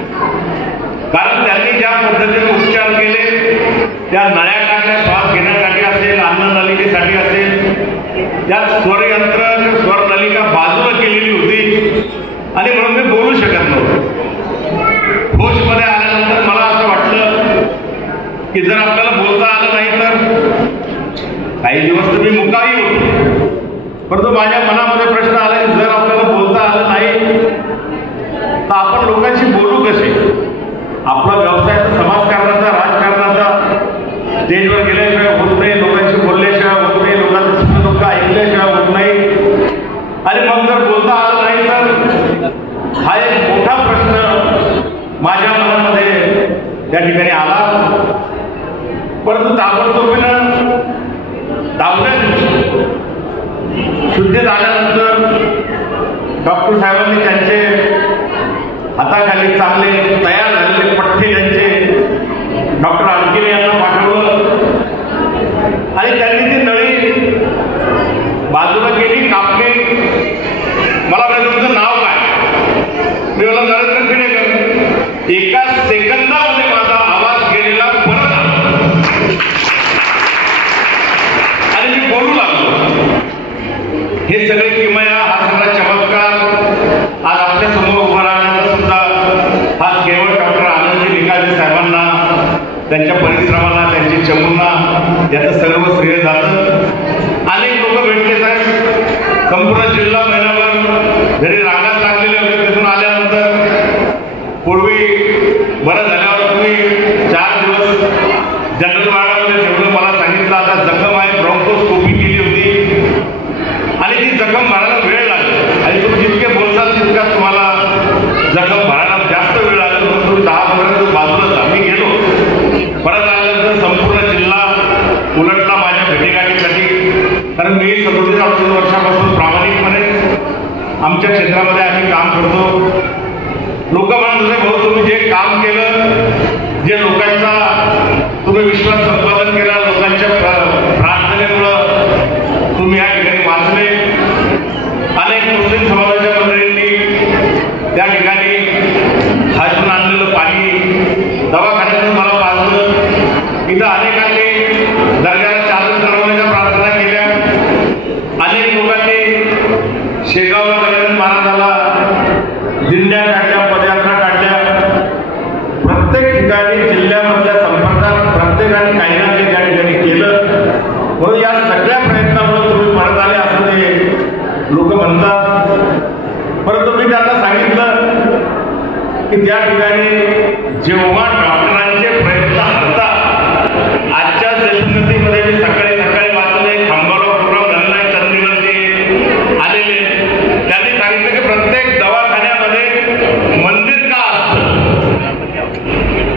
कारण त्यांनी ज्या पद्धतीने उपचार केले, त्या नळ्या काढल्या, श्वास घेण्यासाठी असेल, अन्न नलिकेसाठी असेल, त्या स्वरयंत्र स्वर नलिका बाजूला केलेली होती आणि म्हणून मी बोलू शकत नव्हतो. होशमध्ये आल्यानंतर मला असं वाटलं की जर आपल्याला बोलता आलं नाही तर काही दिवस तर मी मुकाही होतो. परंतु माझ्या मनामध्ये प्रश्न आला की जर आपल्याला बोलता आलं नाही तर आपण लोकांशी बोलू कसे. आपला व्यवसाय समाजकारणाचा, राजकारणाचा स्टेजवर गेल्याशिवाय होत नाही, लोकांशी बोलल्याशिवाय होत नाही, लोकांचं लोक ऐकल्याशिवाय होत नाही. आणि मग जर बोलता आलं नाही तर हा एक मोठा प्रश्न माझ्या मनामध्ये त्या ठिकाणी आला. परंतु ताबडतोबीनं 10व्या दिवशी शुद्धी झाल्यानंतर डॉक्टर साहेबांनी त्यांचे हाताखाली चांगले तयार झालेले पठ्ठे यांचे डॉक्टर आणखीने यांना पाठवलं आणि त्यांनी ती नळी बाजूला केली, कापली. मला तुमचं नाव काय, मी बोला नरेंद्र खेडेकर, एका सेकंदामध्ये माझा आवाज गेलेला परत आला आणि मी बोलू लागलो. हे सगळे किमया, हा सगळा चमत्कार आज आपल्या समोर उभा राहण्याचा सुद्धा हा केवळ डॉक्टर आनंदजी निकाळजे साहेबांना, त्यांच्या परिश्रमाला, त्यांची चमूंना याचं सर्व श्रेय जातं. अनेक लोक भेटले साहेब, संपूर्ण जिल्हा महिनाभर घरी रांगात लागलेले होते. तिथून आल्यानंतर पूर्वी बरं झाल्यावर तुम्ही 4 दिवस जनरल वार्डामध्ये ठेवलं मला सांगितलं. आता जखम आहे, ब्रॉन्कोस्कोपी केली होती आणि ती जखम भरायला वेळ लागला आणि तुम्ही जितके बोलताल तितका तुम्हाला जखम भरायला जास्त वेळ लागला. म्हणून तुम्ही 10 बाजूला जा. मी गेलो. परत आल्यानंतर संपूर्ण जिल्हा उलटला माझ्या भेटीगाठीसाठी. कारण मी 37 वर्षापासून प्रामाणिकपणे आमच्या क्षेत्रामध्ये आम्ही काम करतो. लोक म्हणत होते, भाऊ तुम्ही जे काम केलं, जे लोकांचा तुम्ही विश्वास संपादन केला, लोकांच्या प्रार्थनेमुळं तुम्ही या ठिकाणी वाचले. अनेक मुस्लिम समाजाच्या मंडळींनी त्या ठिकाणी हातून आणलेलं पाणी दवाखान्यातून मला पाजलं. इथं अनेकांनी दर्ग्याला चालू करवण्याच्या प्रार्थना केल्या. अनेक लोकांनी शेगावला गजानन महाराजाला दिंड्या काढल्या, पदयात्रा काढल्या. प्रत्येक ठिकाणी जिल्ह्यामधल्या संपर्कात प्रत्येकाने काही ना काही त्या ठिकाणी केलं. म्हणून या सगळ्या प्रयत्नामुळे तुम्ही परत आले असं ते लोक म्हणतात. परंतु मी त्यांना सांगितलं की त्या ठिकाणी जेव्हा डॉक्टरांचे प्रयत्न असतात, आजच्या देशोन्नतीमध्ये मी सकाळी वाचले, खांबाला प्रोग्राम झालेला आहे, चंदीगडचे आलेले, त्यांनी सांगितलं की प्रत्येक दवाखान्यामध्ये मंदिर का असतं,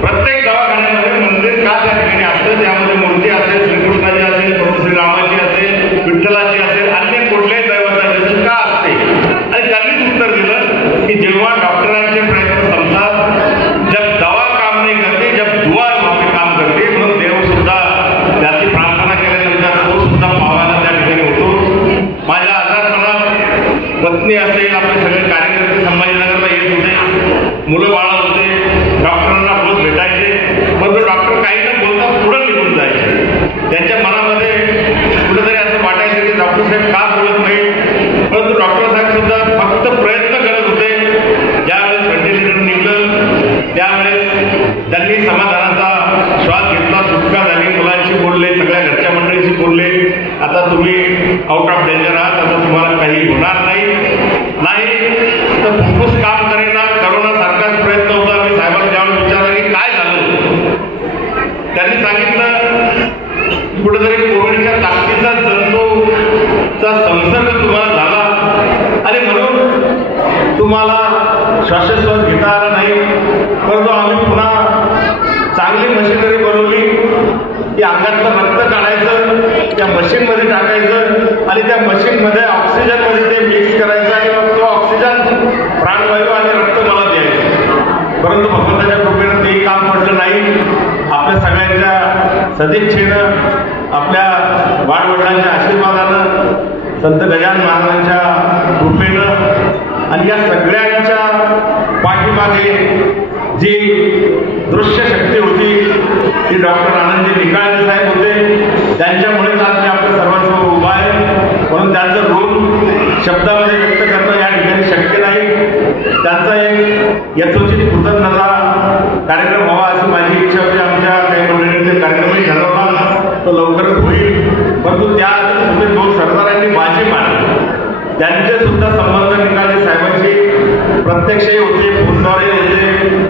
प्रत्येक दवाखान्यामध्ये मंदिर का त्या ठिकाणी असतं, त्यामध्ये मूर्ती असेल, श्रीकृष्णाची असेल, श्रीरामाची असेल, विठ्ठलाची असेल, अन्य कुठल्याही दैवताची का असते. आणि त्यांनीच उत्तर दिलं की जेव्हा डॉक्टरांचे प्रयत्न संपतात, जब दवा काम नाही करते, जब दुआ काम करते. म्हणून देव सुद्धा त्याची प्रार्थना केल्यानंतर तो सुद्धा पावायला त्या ठिकाणी होतो. माझ्या आजारपणात पत्नी असेल, आपले सगळे कार्यकर्ते संभाजीनगरला येत होते, मुलं बाळ होते, डॉक्टरांना रोज भेटायचे. परंतु डॉक्टर काही न बोलता पुढं निघून जायचे. त्यांच्या मनामध्ये कुठेतरी असं वाटायचं की डॉक्टर साहेब का बोलत नाही. परंतु डॉक्टर साहेब सुद्धा फक्त प्रयत्न करत होते. ज्यावेळेस व्हेंटिलेटर निघलं त्यावेळेस त्यांनी समाधानाचा श्वास घेतला, सुटका झाली, मुलांशी बोलले, सगळ्या घरच्या मंडळीशी बोलले. आता तुम्ही आउट ऑफ डेंजर आहात, आता तुम्हाला काही होणार नाही तर फुफ्फुस काम करेना. करोनासारखाच प्रयत्न होता. मी साहेबांना ज्यावेळेस विचारलं की काय झालं, त्यांनी सांगितलं कुठेतरी कोविडच्या ताकदीचा जंतूचा संसर्ग तुम्हाला झाला आणि म्हणून तुम्हाला श्वासोच्छ्वास घेता आला नाही. परंतु आम्ही पुन्हा चांगली मशिनरी बनवली की अंगातलं रक्त काढायचं, त्या मशीनमध्ये टाकायचं आणि त्या मशीनमध्ये ऑक्सिजनमध्ये ते मिक्स करायचं आणि मग तो ऑक्सिजन प्राणवायू आणि रक्त मला द्यायचं. परंतु भगवंताच्या कृपेनं तेही काम पडलं नाही. आपल्या सगळ्यांच्या सदिच्छेनं, आपल्या वाडवडिलांच्या आशीर्वादानं, संत गजानन महाराजांच्या कृपेनं आणि या सगळ्यांच्या पाठीमागे जी दृश्य शक्ती होती ती डॉक्टर आनंदजी निकाळजे साहेब होते. त्यांच्यामुळेच आज मी आपल्या सर्वांसमोर उभा आहे. म्हणून त्यांचं ऋण शब्दामध्ये व्यक्त करणं या ठिकाणी शक्य नाही. त्यांचा एक यथोचित कृतज्ञता कार्यक्रम व्हावा अशी माझी इच्छा होती. आमच्या काही मंडळींचे कार्यक्रमही ठरवला, तो लवकरच होईल. परंतु त्या आधी 2 सरदारांनी बाजी मारली. त्यांचे सुद्धा संबंध निकाळजे साहेबांशी प्रत्यक्षही होते, फोनद्वारे होते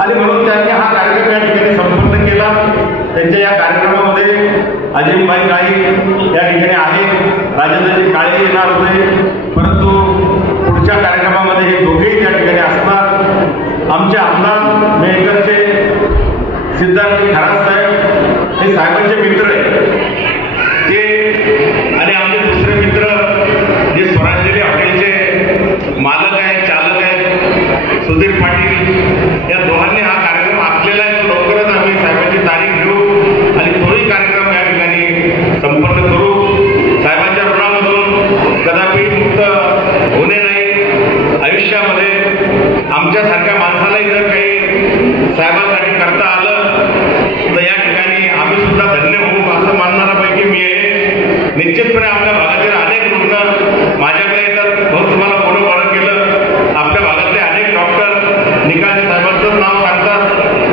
आणि म्हणून त्यांनी हा कार्यक्रम या ठिकाणी संपन्न केला. त्यांच्या या कार्यक्रमामध्ये अजिमभाई काळे या ठिकाणी आहेत, राजेंद्रजी काळे येणार होते, परंतु पुढच्या कार्यक्रमामध्ये हे दोघेही त्या ठिकाणी असणार. आमचे आमदार मेहकरचे सिद्धार्थ खरात साहेब हे साहेबांचे मित्र आहेत ते, आणि आमचे दुसरे मित्र जे स्वरांजली हॉटेलचे मालक आमच्यासारख्या माणसालाही जर काही साहेबांसाठी करता आलं तर या ठिकाणी आम्ही सुद्धा धन्य होऊ असं मानणाऱ्यापैकी मी आहे. निश्चितपणे आपल्या भागातील अनेक रुग्ण माझ्याकडे येतात. भाऊ तुम्हाला कोणी ओळख केलं, आपल्या भागातले अनेक डॉक्टर निकाळजे साहेबांचं नाव सांगतात.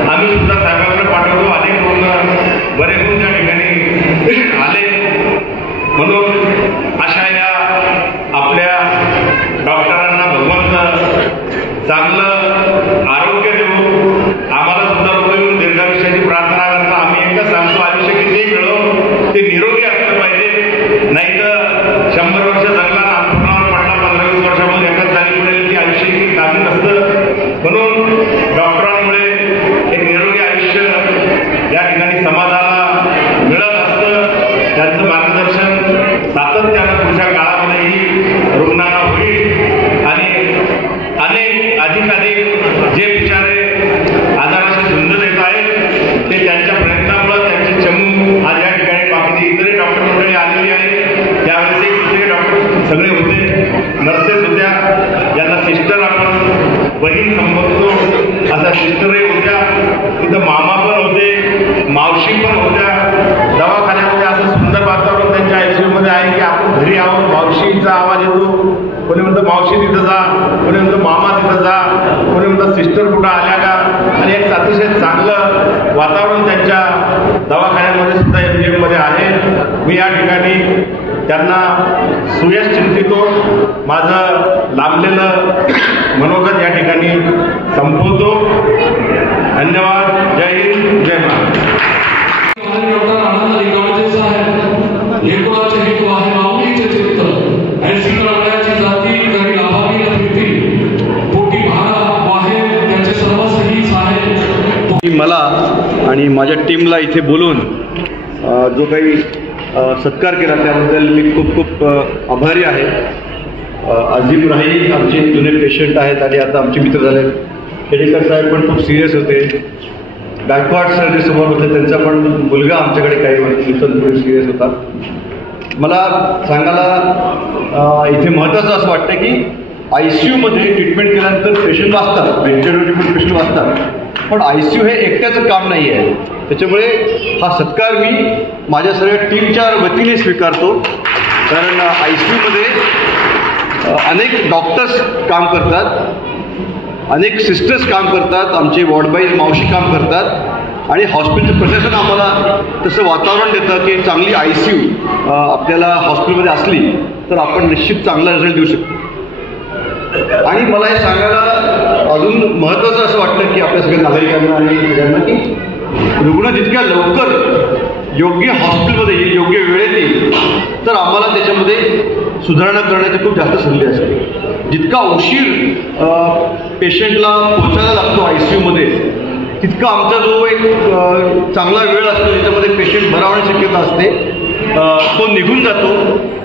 आम्ही सुद्धा साहेबांकडे पाठवतो. अनेक रुग्ण बरे होऊन त्या ठिकाणी आले. म्हणून अशा या आपल्या डॉक्टरांना भगवंत चांगलं आरोग्य देऊ. आम्हाला सुद्धा रोग दीर्घायुष्याची प्रार्थना करता. आम्ही एकदा सांगतो आयुष्य किती मिळो ते निरोगी असलं पाहिजे. नाही तर 100 वर्ष जगला अंथरुणावर पडला 15-20 वर्षामध्ये एकाच जागी मिळेल ती आयुष्य किती कामी नसतं. म्हणून डॉक्टरांमुळे एक निरोगी आयुष्य या ठिकाणी समाजाला मिळत असतं. त्यांचं मार्गदर्शन सातत्यानं पुढच्या काळामध्येही रुग्णांना होईल आणि अनेक अधिकाधिक जे बिचारे आजाराशी झुंज देत आहेत ते त्यांच्या प्रयत्नामुळे त्यांचे चमू आज या ठिकाणी बाकी इतरही डॉक्टर मंडळी आलेली आहे. त्यावेळेस दुसरे डॉक्टर सगळे होते, नर्सेस होत्या, ज्यांना सिस्टर आपण बहीण संबोधतो अशा सिस्टरही होत्या. तिथं मामा पण होते, मावशी पण होत्या. दवाखान्यामध्ये असं सुंदर वातावरण त्यांच्या आयुष्यामध्ये आहे की आपण घरी आहोत, मावशीचा आवाज येतो. कोणी म्हणतं मावशी तिथं जा, कोणी म्हणतं मामा तिथं जा, कोणी म्हणतं सिस्टर कुठं आल्या का. आणि एक अतिशय चांगलं वातावरण त्यांच्या दवाखान्यामध्ये सुद्धा एमजीएममध्ये आहे. मी या ठिकाणी त्यांना सुयश चिंतितो. माझं लांबलेलं मनोगत या ठिकाणी संपवतो. धन्यवाद. जय हिंद, जय महाराष्ट्र. डॉक्टर आनंद निकाळजे साहेब लेकराचे हेतू आहे माऊलीचे चित्त ऐसी करण्याची जाती करी लाभावी न प्रीती पोटी भारा वाहे त्याचे सर्व सही साहेब. मला आणि माझ्या टीमला इथे बोलून जो काही सत्कार केला त्याबद्दल मी खूप खूप आभारी आहे. अजीब राही आमचे जुने पेशंट आहेत आणि आता आमचे मित्र झाले. खेडेकर साहेब पण खूप सिरियस होते. गायकवाड सर जे समोर होते त्यांचा पण मुलगा आमच्याकडे काही दिवसांपूर्वी सिरियस होता. मला सांगायला इथे महत्त्वाचं असं वाटतं की ICUमध्ये ट्रीटमेंट केल्यानंतर पेशंट वाचतात, व्हेंटिलेटर ट्रीटमेंट पेशंट वाचतात, पण ICU हे एकट्याचं काम नाही आहे. त्याच्यामुळे हा सत्कार मी माझ्या सगळ्या टीमच्या वतीने स्वीकारतो. कारण ICUमध्ये अनेक डॉक्टर्स काम करतात, अनेक सिस्टर्स काम करतात, आमचे वॉर्डबाईज मावशी काम करतात आणि हॉस्पिटलचं प्रशासन आम्हाला तसं वातावरण देतं की चांगली ICU आपल्याला हॉस्पिटलमध्ये असली तर आपण निश्चित चांगला रिझल्ट देऊ शकतो. आणि मला हे सांगायला अजून महत्त्वाचं असं वाटतं की आपल्या सगळ्या नागरिकांना आणि सगळ्यांना की रुग्ण जितक्या लवकर योग्य हॉस्पिटलमध्ये येईल, योग्य वेळेत येईल तर आम्हाला त्याच्यामध्ये सुधारणा करण्याची खूप जास्त संधी असते. जितका उशीर पेशंटला पोचायला लागतो ICUमध्ये तितका आमचा जो एक चांगला वेळ असतो त्याच्यामध्ये पेशंट बरा होण्याची शक्यता असते तो निघून जातो.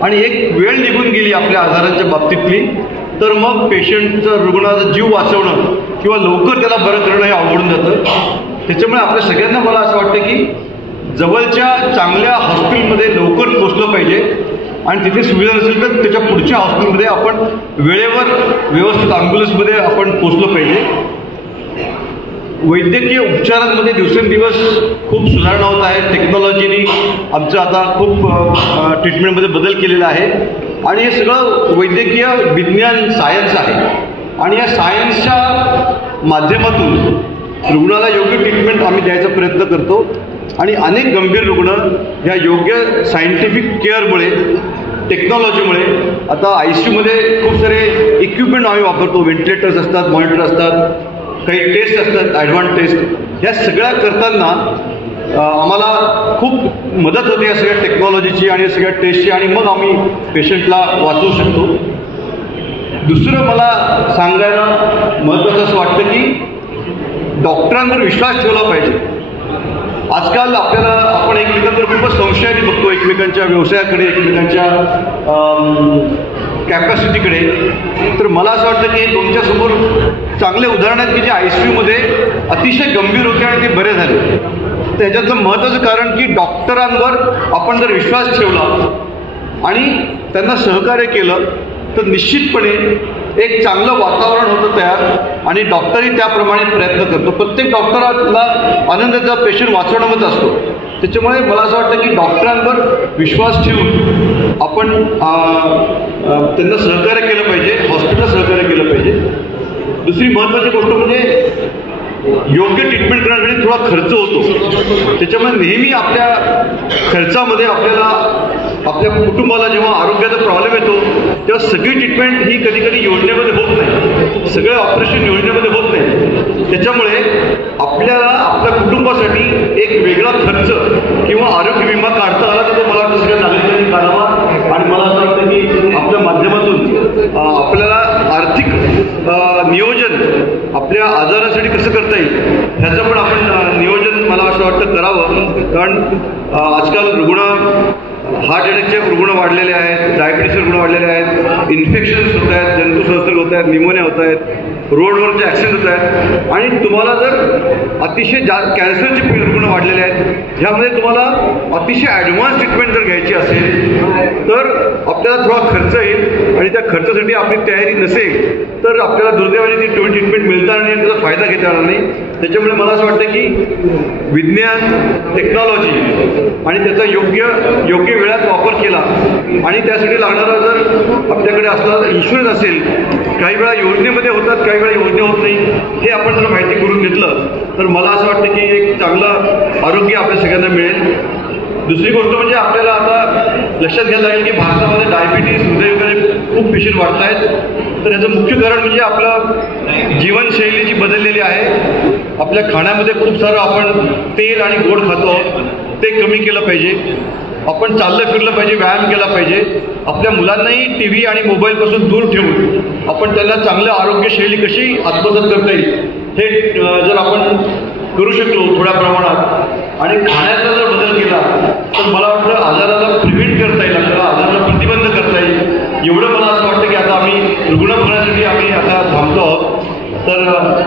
आणि एक वेळ निघून गेली आपल्या आजारांच्या बाबतीतली तर मग पेशंटचा रुग्णाचा जीव वाचवणं किंवा लवकर त्याला बरं करणं हे अवघडून जातं. त्याच्यामुळे आपल्या सगळ्यांना मला असं वाटतं की जवळच्या चांगल्या हॉस्पिटलमध्ये लवकर पोचलं पाहिजे आणि तिथे सुविधा नसेल तर त्याच्या पुढच्या हॉस्पिटलमध्ये आपण वेळेवर व्यवस्थित ॲम्ब्युलन्समध्ये आपण पोचलो पाहिजे. वैद्यकीय उपचारांमध्ये दिवसेंदिवस खूप सुधारणा होत आहे. टेक्नॉलॉजीने आमचं आता खूप ट्रीटमेंटमध्ये बदल केलेला आहे आणि हे सगळं वैद्यकीय विज्ञान सायन्स आहे. आणि या सायन्सच्या माध्यमातून रुग्णाला योग्य ट्रीटमेंट आम्ही द्यायचा प्रयत्न करतो आणि अनेक गंभीर रुग्ण या योग्य सायंटिफिक केअरमुळे टेक्नॉलॉजीमुळे आता ICUमध्ये खूप सारे इक्विपमेंट आम्ही वापरतो. व्हेंटिलेटर्स असतात, मॉनिटर असतात, काही टेस्ट असतात, ॲडव्हान्स टेस्ट. ह्या सगळ्या करताना आम्हाला खूप मदत होते या सगळ्या टेक्नॉलॉजीची आणि या सगळ्या टेस्टची आणि मग आम्ही पेशंटला वाचवू शकतो. दुसरं मला सांगायला महत्त्वाचं असं वाटतं की डॉक्टरांवर विश्वास ठेवला पाहिजे. आजकाल आपल्याला आपण एकमेकांवर खूपच संशयाने बघतो, एकमेकांच्या व्यवसायाकडे, एकमेकांच्या कॅपॅसिटीकडे. तर मला असं वाटतं की तुमच्यासमोर चांगले उदाहरण आहेत की जे ICUमध्ये अतिशय गंभीर होते आणि ते बरे झाले. त्याच्यातलं महत्त्वाचं कारण की डॉक्टरांवर आपण जर विश्वास ठेवला आणि त्यांना सहकार्य केलं तर निश्चितपणे एक चांगलं वातावरण होतं तयार आणि डॉक्टरही त्याप्रमाणे प्रयत्न करतो. प्रत्येक डॉक्टराला आनंदाचा पेशंट वाचवण्यामध्ये असतो. त्याच्यामुळे मला असं वाटतं की डॉक्टरांवर विश्वास ठेवून आपण त्यांना सहकार्य केलं पाहिजे, हॉस्पिटल सहकार्य केलं पाहिजे. दुसरी महत्त्वाची गोष्ट म्हणजे योग्य ट्रीटमेंट करण्यासाठी थोडा खर्च होतो. त्याच्यामुळे नेहमी आपल्या खर्चामध्ये आपल्याला आपल्या कुटुंबाला जेव्हा आरोग्याचा प्रॉब्लेम येतो तेव्हा सगळी ट्रीटमेंट ही कधी कधी योजनेमध्ये होत नाही, सगळं ऑपरेशन योजनेमध्ये होत नाही. त्याच्यामुळे आपल्याला आपल्या कुटुंबासाठी एक वेगळा खर्च किंवा आरोग्य विमा काढता आला तर तो मला वाटतं सगळ्या नागरिकांनी काढावा. आणि मला असं वाटतं की आपल्या माध्यमातून आपल्याला आर्थिक नियोजन आपल्या आजारासाठी कसं करता येईल ह्याचं पण आपण नियोजन मला असं वाटतं करावं. कारण आजकाल रुग्ण हार्ट अटॅकचे रुग्ण वाढलेले आहेत, डायबिटीसचे रुग्ण वाढलेले आहेत, इन्फेक्शन्स होत आहेत, जंतुसंसर्ग होत आहेत, निमोनिया होत आहेत, रोडवरचे ॲक्सिडेंट होत आहेत. आणि तुम्हाला जर अतिशय कॅन्सरचे रुग्ण वाढलेले आहेत, ह्यामध्ये तुम्हाला अतिशय ॲडव्हान्स ट्रीटमेंट जर घ्यायची असेल तर आपल्याला थोडा खर्च येईल आणि त्या खर्चासाठी आपली तयारी नसेल तर आपल्याला दुर्दैवाने ती ट्रीटमेंट मिळणार नाही, त्याचा फायदा घेता येणार नाही. त्याच्यामुळे मला असं वाटतं की विज्ञान, टेक्नॉलॉजी आणि त्याचा योग्य वेळात वापर केला आणि त्यासाठी लागणारा जर आपल्याकडे असला इन्शुरन्स असेल, काही वेळा योजनेमध्ये होतात, काही वेळा योजने होत नाही, हे आपण जर माहिती करून घेतलं तर मला असं वाटतं की एक चांगलं आरोग्य आपल्या सगळ्यांना मिळेल. दुसरी गोष्ट म्हणजे आपल्याला आता लक्षात घ्यायला लागेल की भारतामध्ये डायबिटीस, हृदयविकाराचे खूप पेशंट वाढत आहेत. तर याचं मुख्य कारण म्हणजे आपलं जीवनशैली जी बदललेली आहे. आपल्या खाण्यामध्ये खूप सारं आपण तेल आणि गोड खातो आहोत, ते कमी केलं पाहिजे. आपण चाललं फिरलं पाहिजे, व्यायाम केला पाहिजे. आपल्या मुलांनाही टी व्ही आणि मोबाईलपासून दूर ठेवून आपण त्यांना चांगलं आरोग्यशैली कशी आत्मसात करता येईल हे जर आपण करू शकलो थोड्या प्रमाणात आणि खाण्याचा जर बदल केला तर मला वाटतं आजाराला प्रिव्हेंट करता येईल, आपल्याला आजाराला प्रतिबंध करता येईल. एवढं मला असं वाटतं की आता आम्ही रुग्ण बघण्यासाठी आम्ही आता थांबतो आहोत. तर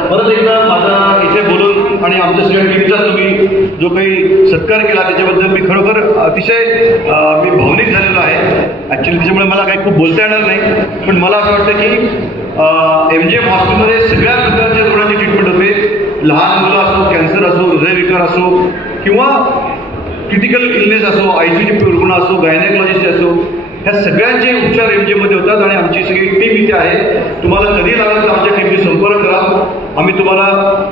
परत एकदा माझा इथे बोलून आणि आमच्या सगळ्या टीमचा तुम्ही जो काही सत्कार केला त्याच्याबद्दल मी खरोखर अतिशय मी भावनिक झालेलो आहे. ॲक्च्युली त्याच्यामुळे मला काही खूप बोलता येणार नाही, पण मला असं वाटतं की MGM हॉस्पिटलमध्ये सगळ्या प्रकारच्या रुग्णांची ट्रीटमेंट होते. लहान मुलं असो, कॅन्सर असो, हृदयविकार असो किंवा क्रिटिकल इलनेस असो, ICU रुग्ण असो, गायनेकॉलॉजिस्ट असो, ह्या सगळ्यांचे उपचार MGMमध्ये होतात आणि आमची सगळी टीम इथे आहे. तुम्हाला कधी लागलं तर आमच्या टीमशी संपर्क करा. आम्ही तुम्हाला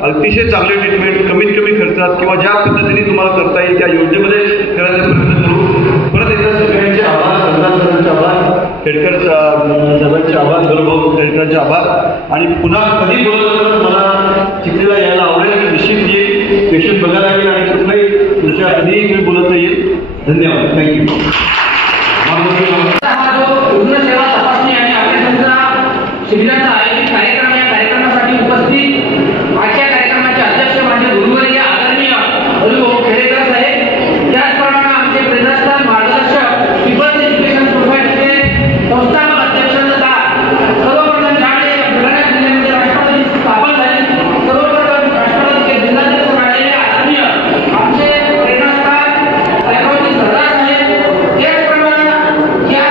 अतिशय चांगले ट्रीटमेंट कमीत कमी खर्चात किंवा ज्या पद्धतीने तुम्हाला करता येईल त्या योजनेमध्ये करायचा प्रयत्न करू. परत एकदा सगळ्यांचे आभार, सरदारांचे आभार, खेडकर साहेबांचे आभार, गौरव खेडकरांचे आभार. आणि पुन्हा कधी बोलवलं तर मला चिखलीला यायला आवडेल, निश्चित येईल, पेशंट बघायला येईल आणि कुठलाही पुढच्या कधीही मी बोलता येईल. धन्यवाद, थँक्यू. हा जो रुग्णसेवा तपासणी आणि अभ्यासाचा शिबिराचा आयोजित कार्यक्रम, या कार्यक्रमासाठी उपस्थित आजच्या कार्यक्रमाचे अध्यक्ष माझे गुरुवर्य आदरणीय हरिभाऊ खेडेकर साहेब, त्याचप्रमाणे आमचे प्रेरणास्थान मार्गदर्शक पीपल्स एज्युकेशन सोसायटीचे संस्थापक अध्यक्ष तथा सर्वप्रथम ज्यावेळी बुलढाणा जिल्ह्यामध्ये राष्ट्रवादी स्थापन झाली सर्वप्रथम राष्ट्रवादीचे जिल्हाध्यक्ष राहिलेले आदरणीय आमचे प्रेरणास्थान सरदार साहेब, त्याचप्रमाणे या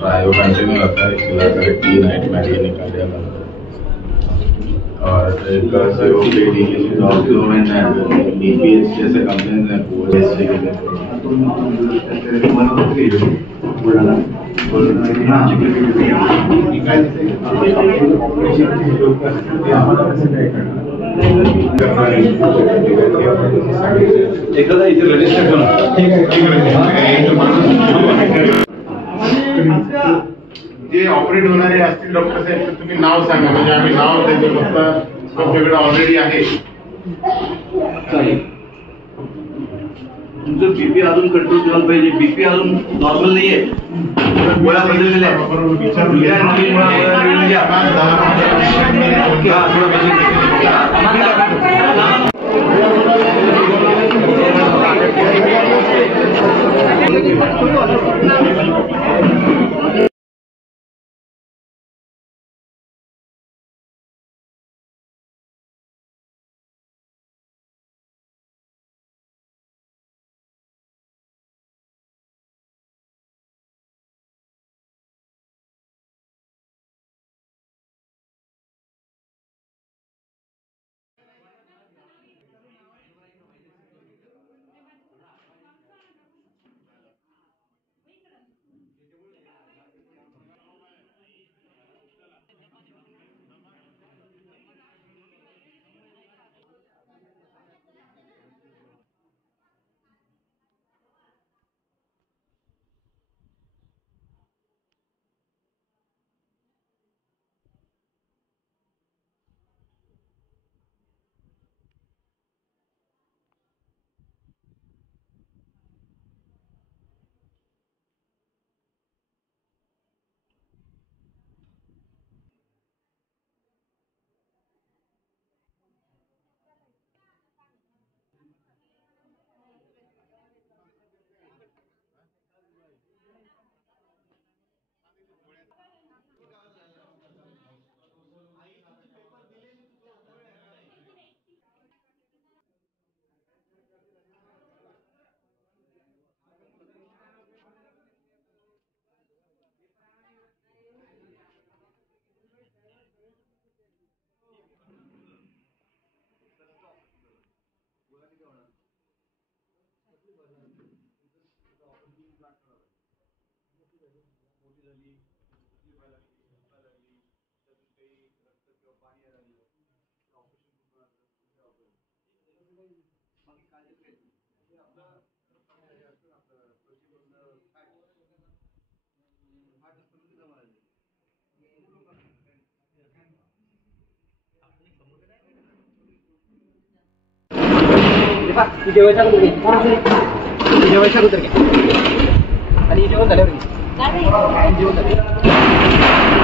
ट्रायो कंटिन्यू होता है, खिलाकर टी नाइट मैच निकाल दिया और एक COPD DPH जैसे कंप्लेंट हैं पूरे एकदा इथे रजिस्टर करा. जे ऑपरेट होणारे असतील डॉक्टर साहेब तर तुम्ही नाव सांगा, म्हणजे आम्ही नाव त्याचे फक्त तुमच्याकडे ऑलरेडी आहे. तुमचं बीपी अजून कंट्रोल केलं पाहिजे. बीपी अजून नॉर्मल नाहीये, गोळ्या बदललेल्या जेवायच्या अगोदर घ्या आणि जेवण झाल्यावर घ्या. जेवण झाले